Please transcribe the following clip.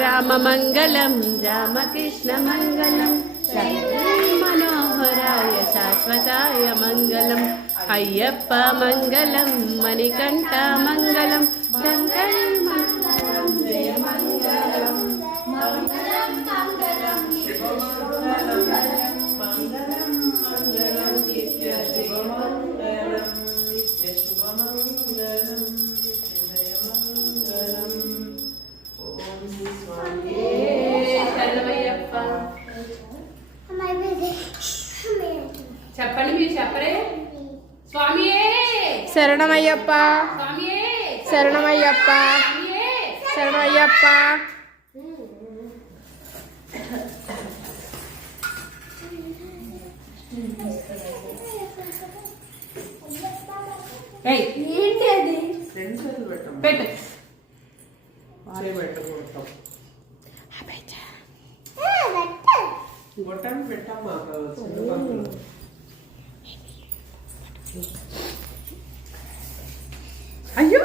రామ మంగళం రామకృష్ణ మంగళం మనోహరాయ శాశ్వతాయ మంగళం అయ్యప్ప మంగళం మణికంఠ మంగళం శంకర మంగళం జయ మంగళం మంగళం మంగళం శుభమంగళం మంగళం మంగళం నిత్య శుభమంగళం నిత్య శుభమంగళం నిత్య మంగళం. ఓం స్వామి శరణమయ్యప్ప. చెప్పండి, మీరు చెప్పరే. స్వామియే శరణమయ్యప్ప, స్వామియే శరణమయ్యప్ప, శరణమయ్యప్ప. ఏంటి అది? పెట్టు అయ్యో